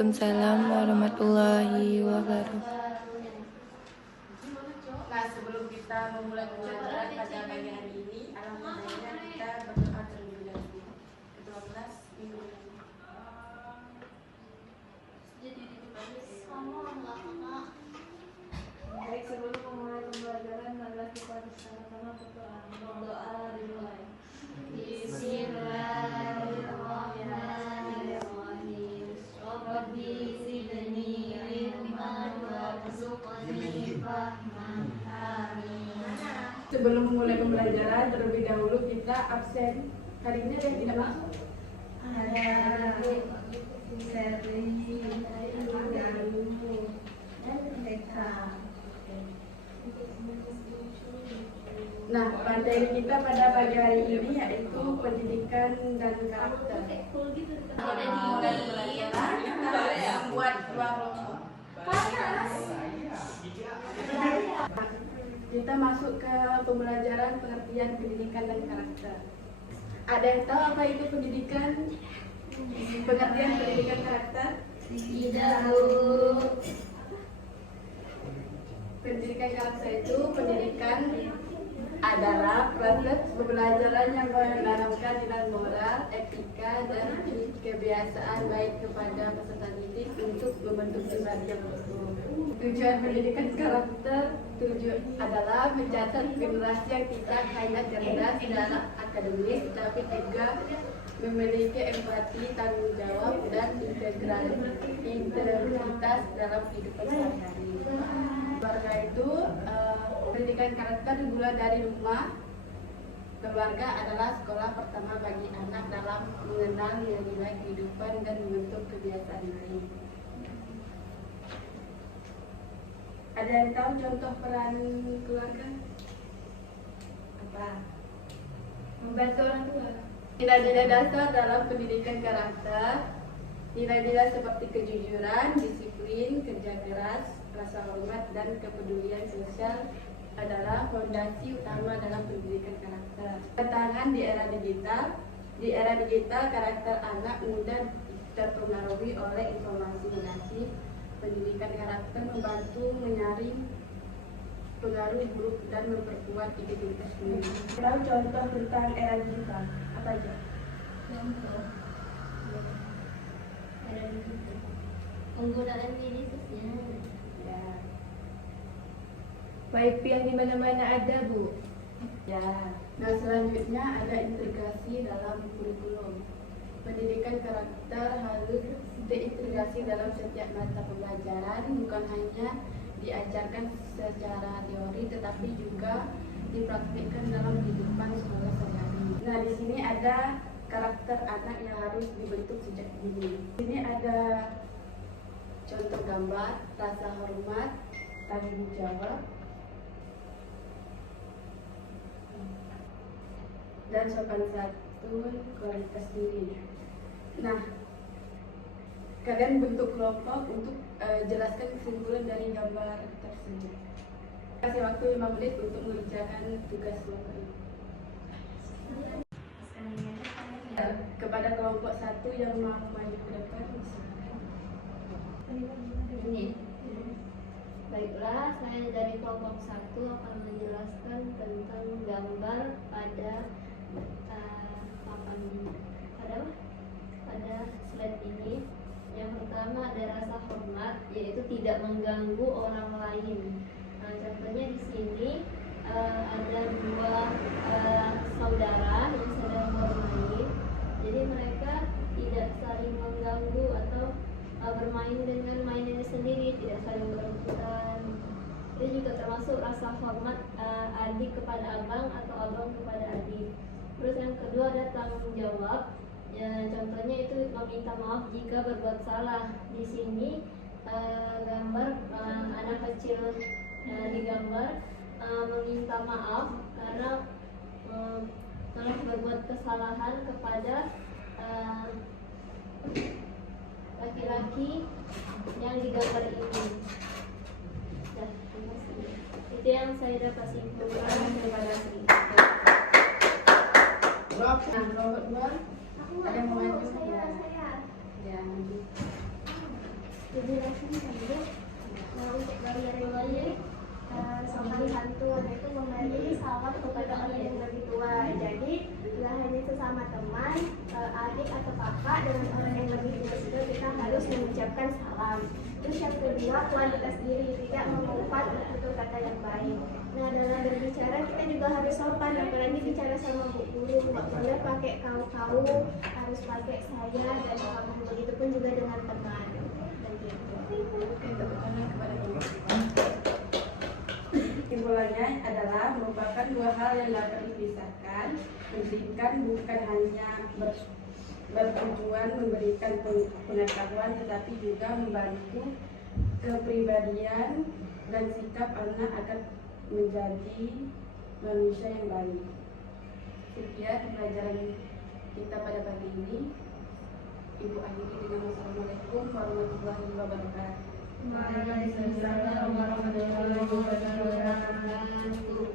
Waalaikumsalam warahmatullahi wabarakatuh. Nah, sebelum kita memulai pembelajaran pada pagi hari ini, alhamdulillah kita berdoa terlebih dahulu. Ketua kelas minggu ini. Baik, sebelum memulai pembelajaran, marilah kita bersama-sama berdoa dimulai. Bismillahirrahmanirrahim. Rabbi zidni ilman warzuqni fahman. Amin. Sebelum memulai pembelajaran, terlebih dahulu kita absen. Hari ini ada yang tidak masuk? Ada. Seri, Galuh, dan Eka. Nah, materi kita pada pagi hari ini yaitu pendidikan dan karakter. Mulai pembelajaran, kita membuat dua kelompok. Kita masuk ke pembelajaran pengertian pendidikan dan karakter. Ada yang tahu apa itu pendidikan? Pengertian pendidikan karakter? Tidak. Pendidikan karakter itu pendidikan adalah proses pembelajaran yang menanamkan nilai moral, etika, dan kebiasaan baik kepada peserta didik untuk membentuk pribadi yang utuh. Tujuan pendidikan karakter adalah mencatat generasi yang tidak hanya cerdas dalam akademis, tapi juga memiliki empati, tanggung jawab, dan integritas dalam kehidupan sehari-hari. Keluarga itu pendidikan karakter dimulai dari rumah. Keluarga adalah sekolah pertama bagi anak dalam mengenal nilai kehidupan dan membentuk kebiasaan hidup. Ada yang tahu contoh peran keluarga? Apa? Membantu orang tua. Nilai-nilai dasar dalam pendidikan karakter, nilai-nilai seperti kejujuran, disiplin, kerja keras, rasa hormat, dan kepedulian sosial adalah fondasi utama dalam pendidikan karakter. Tantangan di era digital. Di era digital, karakter anak mudah terpengaruhi oleh informasi negatif. Pendidikan karakter membantu menyaring pengaruh buruk dan memperkuat identitas diri. Tahu contoh tentang era digital apa aja? Contoh era digital, penggunaan media sosial. Ya. Wifi yang di mana-mana ada, Bu. Ya. Nah, selanjutnya ada integrasi dalam kurikulum. Pendidikan karakter harus terintegrasi dalam setiap mata pembelajaran, bukan hanya diajarkan secara teori tetapi juga dipraktikkan dalam kehidupan sekolah sehari-hari. Nah, di sini ada karakter anak yang harus dibentuk sejak dini. Di sini ada contoh gambar, rasa hormat, tanggung jawab, dan sopan santun, kualitas diri. Nah, kalian bentuk kelompok untuk jelaskan kesimpulan dari gambar tersebut. Kasih waktu 5 menit untuk mengerjakan tugas kelompok ini. Kepada kelompok 1 yang mau maju ke depan, Ini. Baiklah, saya dari kelompok 1 akan menjelaskan tentang gambar pada pada slide ini. Yang pertama ada rasa hormat, yaitu tidak mengganggu orang lain. Nah, contohnya di sini ada dua saudara yang sedang bermain. Jadi mereka tidak saling mengganggu atau bermain dengan mainannya sendiri, tidak saling berebutan. Ini juga termasuk rasa hormat adik kepada abang atau abang kepada adik. Terus yang kedua ada tanggung jawab. Ya, contohnya itu meminta maaf jika berbuat salah. Di sini gambar anak kecil digambar meminta maaf karena telah berbuat kesalahan kepada laki-laki yang digambar ini. Nah, itu yang saya dapat simpulkan. Terima kasih. Nah, nomor 2 ada yang mau maju? Saya. Ya. Dijelasin dulu. Nah, untuk barrier ini sopan santun itu memberi salam kepada orang yang lebih tua. Jadi tidak hanya sesama teman, adik atau kakak, dengan orang yang lebih tua juga kita harus mengucapkan salam. Terus yang kedua, kualitas diri, tidak mengumpat tutur kata yang baik. Nah, dalam berbicara kita juga harus sopan, apalagi bicara sama bu guru, nggak boleh pakai kau, harus pakai saya dan kamu. Begitupun juga dengan teman. Kesimpulannya adalah merupakan dua hal yang dapat dipisahkan. Pendidikan bukan hanya bertujuan memberikan pengetahuan, tetapi juga membantu kepribadian dan sikap anak agar menjadi manusia yang baik. Sekian pelajaran kita pada pagi ini. Ibu akhiri dengan wassalamualaikum warahmatullahi wabarakatuh. Waalaikumsalam warahmatullahi wabarakatuh.